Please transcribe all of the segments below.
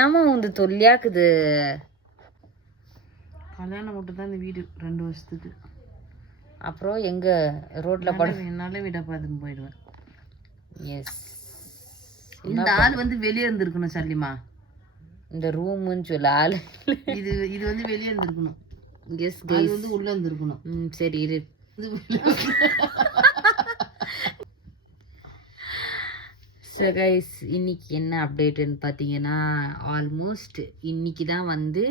என்னமா உந்து தொல்லியாக்குது. கல்யாணம் மட்டும் தான் இந்த வீடு 2 வருஷத்துக்கு. அப்புறம் எங்க ரோட்ல என்னால வீட பார்த்துன்னு போயிடுவேன். எஸ், இந்த ஆள் வந்து வெளியே இருந்திருக்கணும் சல்லிமா. இந்த ரூமுன்னு சொல்ல ஆள் இது வந்து வெளியே இருந்திருக்கணும். எஸ், அது வந்து உள்ள இருந்திருக்கணும். சரி இரு. ஸோ கைஸ், இன்னைக்கு என்ன அப்டேட்டுன்னு பார்த்தீங்கன்னா, ஆல்மோஸ்ட் இன்னைக்கு தான் வந்து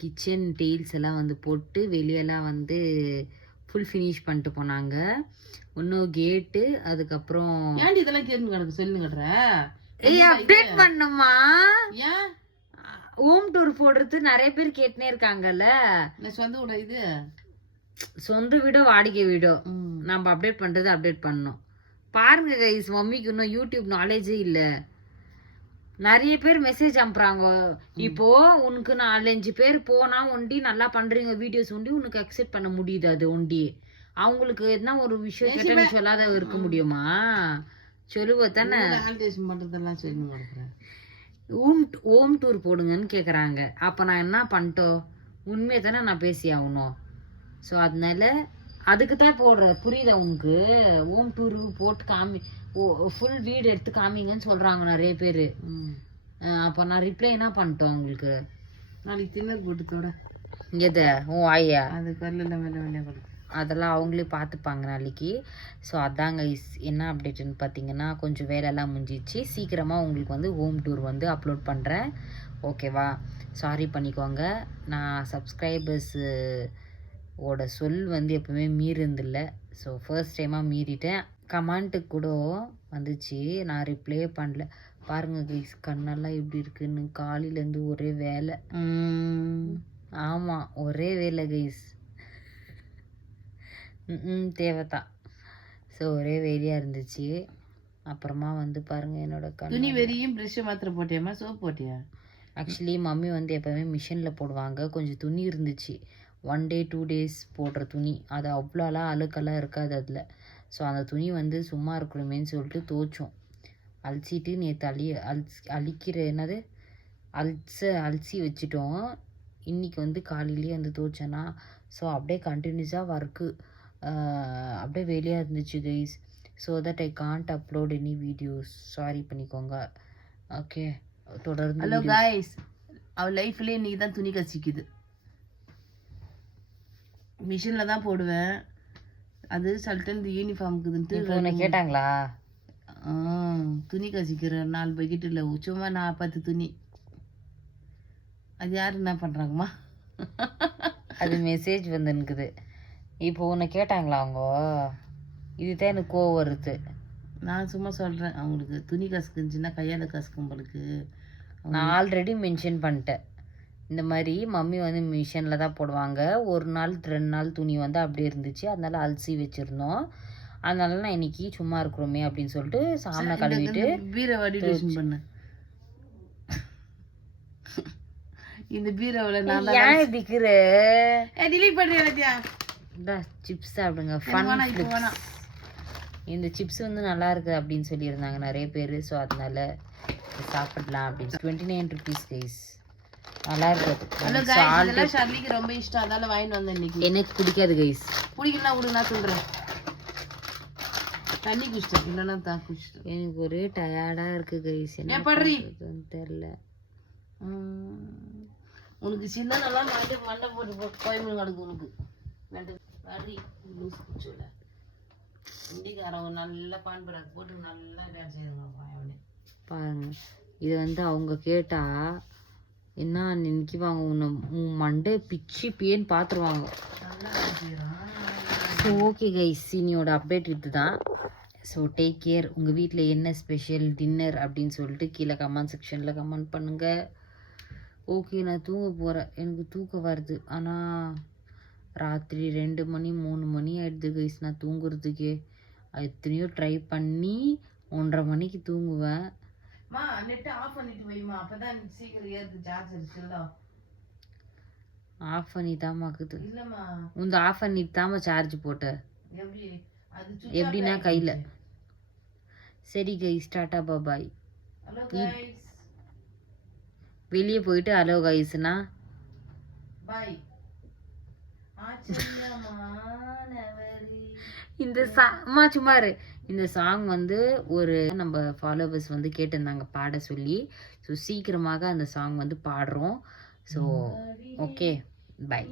கிச்சன் டெயில்ஸ் எல்லாம் வந்து போட்டு வெளியெல்லாம் வந்து ஃபுல் ஃபினிஷ் பண்ணிட்டு போனாங்க. இன்னும் கேட்டு, அதுக்கப்புறம் ஏன்டி இதெல்லாம் கேட்டு கிடக்கு சொல்லு கட்டுற. ஏய், அப்டேட் பண்ணுமா? ஏன் ஹோம் டூர் போடுறது நிறைய பேர் கேட்டுனே இருக்காங்கல்ல. சொந்த வீட இது, சொந்த வீடோ வாடகை வீடோ நம்ம அப்டேட் பண்ணுறது அப்டேட் பண்ணணும். பாருங்க கைஸ், மம்மிக்கு இன்னும் யூடியூப் நாலேஜே இல்லை. நிறைய பேர் மெசேஜ் அனுப்புறாங்க. இப்போ உனக்கு 4-5 பேர் போனா ஒண்டி நல்லா பண்றீங்க வீடியோஸ் ஒண்டி உனக்கு அக்செப்ட் பண்ண முடியுது. அது ஒண்டி அவங்களுக்கு என்ன ஒரு விஷயம் கேட்டா நீ சொல்லாத இருக்க முடியுமா? சொல்லுவ தானே. ஹோம் டூர் போடுங்கன்னு கேக்குறாங்க. அப்ப நான் என்ன பண்ணிட்டோம்? உண்மையை தானே நான் பேசி ஆகணும். ஸோ அதனால அதுக்கு தான் போடுற. புரியுதா உனக்கு? ஹோம் டூரு போட்டு காமி, ஃபுல் வீடு எடுத்து காமிங்கன்னு சொல்றாங்க நிறைய பேர். அப்போ நான் ரிப்ளை என்ன பண்ணிட்டோம் உங்களுக்கு? நாளைக்கு தின்னர் போட்டுத்தோட எதை? ஓ ஐயா, அது கல்லில் வேலை வேலையாக கொடுத்து அதெல்லாம் அவங்களே பார்த்துப்பாங்க நாளைக்கு. ஸோ அதாங்க என்ன அப்டேட்டுன்னு பார்த்தீங்கன்னா, கொஞ்சம் வேலையெல்லாம் முடிஞ்சிச்சு. சீக்கிரமாக உங்களுக்கு வந்து ஹோம் டூர் வந்து அப்லோட் பண்ணுறேன். ஓகேவா? சாரி பண்ணிக்கோங்க. நான் சப்ஸ்கிரைபர்ஸு ஓட சொல் வந்து எப்பவுமே மீறினதில்ல. ஸோ ஃபர்ஸ்ட் டைமாக மீறிட்டேன். கமெண்ட்டுக்கு கூட வந்துச்சு, நான் ரிப்ளே பண்ணல. பாருங்க கைஸ், கண்ணெல்லாம் எப்படி இருக்குன்னு. காலையிலேருந்து ஒரே வேலை. ஆமாம், ஒரே வேலை கைஸ். தேவைதான். ஸோ ஒரே வேலையாக இருந்துச்சு. அப்புறமா வந்து பாருங்கள் என்னோட துணி வெறியும் ப்ரெஷ்ஷை மாத்திரம் போட்டியாம்மா? சோப் போட்டியா? ஆக்சுவலி மம்மி வந்து எப்போவுமே மிஷினில் போடுவாங்க. கொஞ்சம் துணி இருந்துச்சு, 1 day 2 days போடுற துணி. அது அவ்வளோலாம் அழுக்கெல்லாம் இருக்காது அதில். ஸோ அந்த துணி வந்து சும்மா இருக்கணுமேன்னு சொல்லிட்டு துவைச்சோம். அலசிட்டு நேற்று அழிக்கிற என்னது அலசி வச்சுட்டோம். இன்றைக்கி வந்து காலையிலேயே வந்து துவைச்சேன்னா. ஸோ அப்படியே கண்டினியூஸாக ஒர்க்கு அப்படியே வேலையாக இருந்துச்சு guys. So that I can't upload any videos. Sorry பண்ணிக்கோங்க. ஓகே, தொடர்ந்து. ஹலோ கைஸ், அவள் லைஃப்லேயே நீ தான் துணி கசிக்குது. மிஷினில் தான் போடுவேன். அது சல்டன் இந்த யூனிஃபார்முக்குதுன்ட்டு இப்போ கேட்டாங்களா? துணி கசிக்கிற 4 பக்கெட் இல்லை, சும்மா 10 துணி. அது யார் என்ன பண்ணுறாங்கம்மா? அது மெசேஜ் வந்துருக்குது. இப்போ உன்னை கேட்டாங்களா அவங்க? இதுதான் எனக்கு கோவம் வருது. நான் சும்மா சொல்கிறேன், அவங்களுக்கு துணி கசுக்குச்சுன்னா கையால் கசுக்கும்பளுக்கு. நான் ஆல்ரெடி மென்ஷன் பண்ணிட்டேன். இந்த மாதிரி மம்மி வந்து மிஷினில் தான் போடுவாங்க. 1 நாள் 2 நாள் துணி வந்து அப்படியே இருந்துச்சு, அதனால அலசி வச்சுருந்தோம். அதனால நான் இன்னைக்கு சும்மா இருக்கிறோமே அப்படின்னு சொல்லிட்டு சாமனை கழுவிட்டு பீரோவை டிலீட் பண்ணு. இந்த பீரோவில் நான் ஏன் திக்கிற? டிலீட் பண்ணுறியா? சிப்ஸ் சாப்பிடுங்க. இந்த சிப்ஸ் வந்து நல்லா இருக்குது அப்படின்னு சொல்லியிருந்தாங்க நிறைய பேர். ஸோ அதனால சாப்பிடலாம் அப்படின்னு. 29 rupees கைஸ், நல்லா இருக்குது. ஷர்லிக்கு ரொம்ப இஷ்டம், அதால வாங்கிட்டு வந்தேன் இன்னைக்கு. எனக்கு பிடிக்காது கைஸ். பிடிக்கலனா விடு, நான் சொல்கிறேன். தண்ணி குடிச்சிட்டேன், இல்லைன்னா தான் குடிச்சிட்டேன். எனக்கு ஒரே டயர்டாக இருக்குது கைஸ். என்ன பண்ணுறதுன்னு தெரில. உனக்கு சின்னதெல்லாம் மண்டை போட்டு கோயம்பு கிடக்கு உனக்கு. லூஸ் குடிச்சோல இண்டிக்காரவங்க நல்லா பான்பராக்கு போட்டு நல்லா டான்ஸ் செய்வாங்க. பாருங்க, இது வந்து அவங்க கேட்டால் என்ன நினைக்குவாங்க, உன் மண்டை பிச்சு பியேன்னு பார்த்துருவாங்க. ஸோ ஓகே கைஸ், இனியோட அப்டேட் இது தான். So take care. உங்கள் வீட்டில் என்ன ஸ்பெஷல் டின்னர் அப்படின்னு சொல்லிட்டு கீழே கமெண்ட் செக்ஷனில் கமெண்ட் பண்ணுங்கள். ஓகே, நான் தூங்க போகிறேன். எனக்கு தூக்கம் வருது. ஆனால் ராத்திரி 2 மணி 3 மணி ஆகிடுது கைஸ் நான் தூங்குறதுக்கே. எத்தனையோ ட்ரை பண்ணி 1:30 மணிக்கு தூங்குவேன். நெட் ஆஃப் பண்ணிட்டு வைமா, அப்பதான் சீக்கிரம் ஏறுது சார்ஜர். இல்ல ஆஃப் பண்ணி தாமாக்குது. இல்லம்மா, உந்த ஆஃப் பண்ணிட்டு தாமா சார்ஜ் போட்ட. எப்படி அது எப்படின்னா கையில். சரி கைஸ், டாடா பாய். ஹலோ கைஸ், வெளியே போயிட்டு ஹலோ கைஸ்னா பாய். இந்த அம்மா சும்மா இரு. இந்த சாங் வந்து ஒரு நம்ம ஃபாலோவர்ஸ் வந்து கேட்டிருந்தாங்க பாட சொல்லி. ஸோ சீக்கிரமாக அந்த சாங் வந்து பாடுறோம். So okay bye.